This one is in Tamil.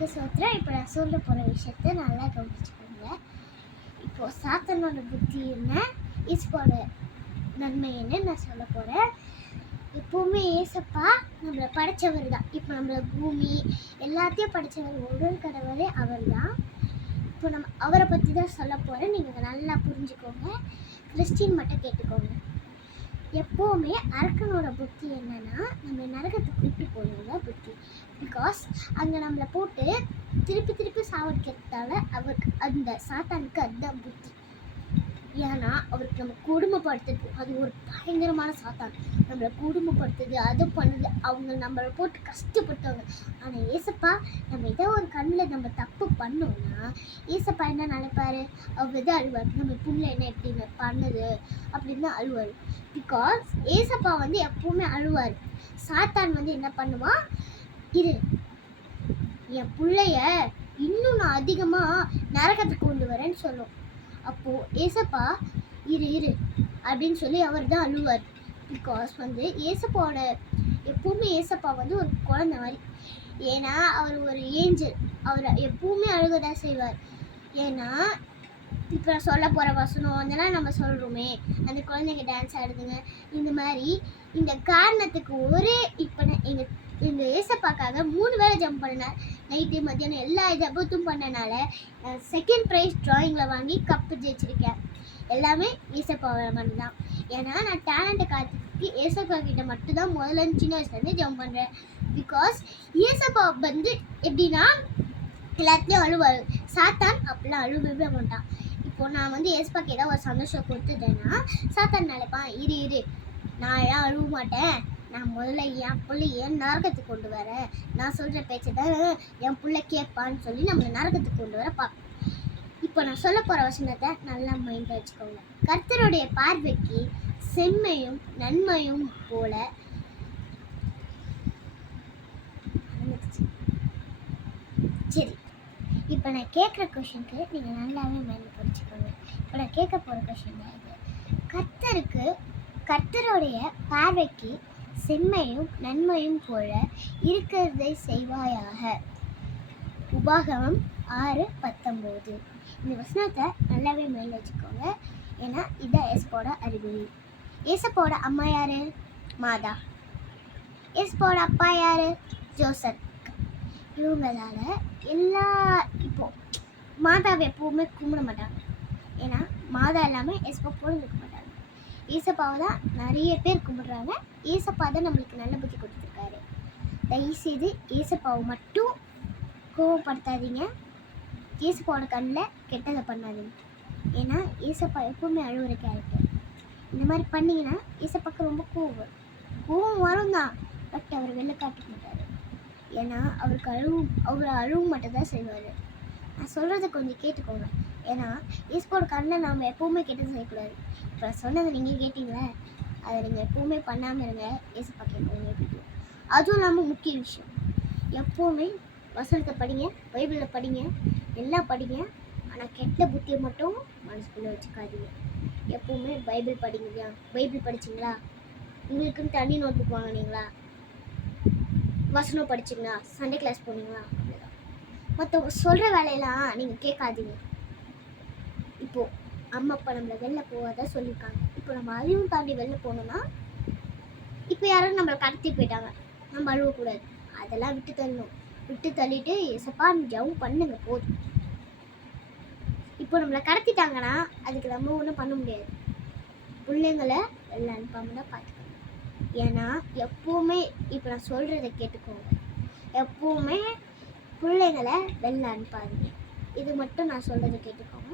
கர்த்தருக்கு சோத்திரம். இப்போ நான் சொல்ல போகிற விஷயத்த நல்லா கவனிச்சுக்கோங்க. இப்போது சாத்தானோட புத்தி என்ன, ஈஸ்வரோட நன்மை என்ன நான் சொல்ல போகிறேன். எப்போவுமே ஏசப்பா நம்மளை படைச்சவர் தான். இப்போ நம்மளை பூமி எல்லாத்தையும் படைச்சவர் ஒரு கடவுளே அவர் தான். இப்போ நம்ம அவரை பற்றி தான் சொல்ல போகிறேன். நீங்கள் நல்லா புரிஞ்சுக்கோங்க. கிறிஸ்டின் மட்டும் கேட்டுக்கோங்க. எப்போவுமே அரக்கனோட புத்தி என்னன்னா, நம்ம நரகத்துக்கு கூப்பிட்டு போடுறதா புத்தி. பிகாஸ் அங்கே நம்மளை போட்டு திருப்பி திருப்பி சாவடிக்கிறதால அவருக்கு அந்த சாத்தானுக்கு அதுதான் புத்தி. ஏன்னா அவருக்கு நம்ம கொடுமைப்படுத்துது, அது ஒரு பயங்கரமான சாத்தான். நம்மளை கொடுமைப்படுத்துது, அது பண்ணுது, அவங்க நம்மளை போட்டு கஷ்டப்படுத்துவாங்க. ஆனால் ஏசப்பா நம்ம ஏதோ ஒரு கண்ணில் நம்ம தப்பு பண்ணோம்னா ஏசப்பா என்ன நினைப்பாரு, அவர் தான் அழுவார். நம்ம புள்ள என்ன எப்படி பண்ணுது அப்படின்னு தான் அழுவார். பிகாஸ் ஏசப்பா எப்பவுமே அழுவார். சாத்தான் என்ன பண்ணுவான், இரு என் பிள்ளைய இன்னும் நான் அதிகமாக நரகத்துக்கு கொண்டு வரேன்னு சொல்லும். அப்போது ஏசப்பா இரு இரு அப்படின்னு சொல்லி அவர் தான் அழுவார். பிகாஸ் ஏசப்பாவோட எப்பவுமே ஏசப்பா ஒரு குழந்தை மாதிரி. ஏன்னா அவர் ஒரு ஏஞ்சல், அவர் எப்பவுமே அழுகதான் செய்வார். ஏன்னா இப்போ சொல்ல போகிற வசனம் அதெல்லாம் நம்ம சொல்கிறோமே, அந்த குழந்தைங்க டான்ஸ் ஆடுதுங்க, இந்த மாதிரி இந்த காரணத்துக்கு ஒரே இப்போ எங்கள் ஏசப்பாக்காக 3 வேளை ஜம்ப் பண்ணினார். நைட்டு மத்தியானம் எல்லா ஜபத்தும் பண்ணனால செகண்ட் ப்ரைஸ் ட்ராயிங்கில் வாங்கி கப்பு ஜெயிச்சிருக்கேன். எல்லாமே ஏசப்பாவை பண்ணி தான். ஏன்னா நான் டேலண்ட்டை காத்துக்கு ஏசப்பா கிட்ட மட்டும்தான் முதல்ல சின்ன வயசுலேருந்து ஜம்ப் பண்ணுறேன். பிகாஸ் ஏசப்பா எப்படின்னா எல்லாத்தையும் அழுவார். சாத்தான் அப்படிலாம் அழுவவே மாட்டான். இப்போது நான் ஏசப்பாக்கு ஏதாவது ஒரு சந்தோஷம் கொடுத்துட்டேன்னா சாத்தான் நினைப்பான், இரு இரு நான் எல்லாம் அழுவ மாட்டேன், நான் முதல்ல என் பிள்ளை ஏன் நரகத்துக்கு கொண்டு வரேன், நான் சொல்கிற பேச்சை தான் என் பிள்ளை கேட்பான்னு சொல்லி நம்மளை நரகத்துக்கு கொண்டு வர பார்ப்போம். இப்போ நான் சொல்ல போகிற வசனத்தை நல்லா மைண்டில் வச்சுக்கோங்க. கர்த்தருடைய பார்வைக்கு செம்மையும் நன்மையும் போல சரி. இப்போ நான் கேட்குற கொஷனுக்கு நீங்கள் நல்லாவே மைண்டில் படிச்சுக்கோங்க. இப்போ நான் கேட்க போகிற கொஷின் இது, கர்த்தருடைய பார்வைக்கு செம்மையும் நன்மையும் போல இருக்கிறதை செய்வாயாக. உபாகமம் 6:19. இந்த வசனத்தை நல்லாவே மைண்டில் வச்சுக்கோங்க. ஏன்னா இதான் ஏசப்பாவோட அறிகுறி. ஏசப்பாவோட அம்மா யாரு? மாதா. ஏசப்பாவோட அப்பா யாரு? ஜோசப். இவங்களால இப்போ மாதாவை எப்பவுமே கும்பிட மாட்டாங்க. ஏன்னா மாதா இல்லாமல் ஏசப்பா பொருளுக்க மாட்டாங்க. ஏசப்பாவை தான் நிறைய பேர் கும்பிடுறாங்க. ஏசப்பா தான் நம்மளுக்கு நல்ல புத்தி கொடுத்துருக்காரு. தயவுசெய்து ஏசப்பாவை மட்டும் கோவப்படுத்தாதீங்க. ஏசப்பாவோட கண்ணில் கெட்டதை பண்ணாதீங்க. ஏன்னா ஏசப்பா எப்பவுமே அழுவுற கேரக்டர். இந்த மாதிரி பண்ணிங்கன்னா ஏசப்பாக்கு ரொம்ப கோவம் வரும் தான். பட் அவர் வெளில காட்டிக்க மாட்டார். ஏன்னா அவர் அழுவும் மட்டும் தான் செய்வார். நான் சொல்கிறத கொஞ்சம் கேட்டுக்கோங்க. ஏன்னா ஏசப்பாவோட கண்ணில் நாம் எப்போவுமே கெட்டது செய்யக்கூடாது. இப்போ சொன்னதை நீங்கள் கேட்டீங்களே, அதை நீங்கள் எப்போவுமே பண்ணாமல் இருங்க. ஏசப்பாக்கு எப்போவுமே பிடிக்கும். அதுவும் இல்லாமல் முக்கிய விஷயம், எப்போவுமே வசனத்தை படிங்க, பைபிளில் படிங்க, எல்லாம் படிங்க. ஆனால் கெட்ட புத்தியை மட்டும் மனசுக்குள்ளே வச்சுக்காதீங்க. எப்போவுமே பைபிள் படிங்க. பைபிள் படிச்சிங்களா, உங்களுக்குன்னு தனி நோட் புக் வாங்கினீங்களா, வசனம் படிச்சிங்களா, சண்டே கிளாஸ் போனீங்களா, அப்படிதான். மற்றவங்க சொல்கிற வேலையெல்லாம் நீங்கள் கேட்காதீங்க. இப்போது அம்மா அப்பா நம்மளை வெளில போகாத சொல்லியிருக்காங்க. இப்போ நம்ம அதையும் தாண்டி வெளில போனோம்னா, இப்போ யாரும் நம்மளை கடத்தி போயிட்டாங்க, நம்ம அழுவக்கூடாது. அதெல்லாம் விட்டு தள்ளணும். விட்டு தள்ளிட்டு ஏசப்பா ஜெபம் பண்ணுங்க போதும். இப்போ நம்மளை கடத்திட்டாங்கன்னா அதுக்கு நம்ம ஒன்றும் பண்ண முடியாது. பிள்ளைங்களை வெளில அனுப்பாமல் தான் பார்த்துக்கணும். ஏன்னா எப்போவுமே இப்போ நான் சொல்கிறத கேட்டுக்கோங்க. எப்போவுமே பிள்ளைங்களை வெளில அனுப்பாதீங்க. இது மட்டும் நான் சொல்கிறத கேட்டுக்கோங்க.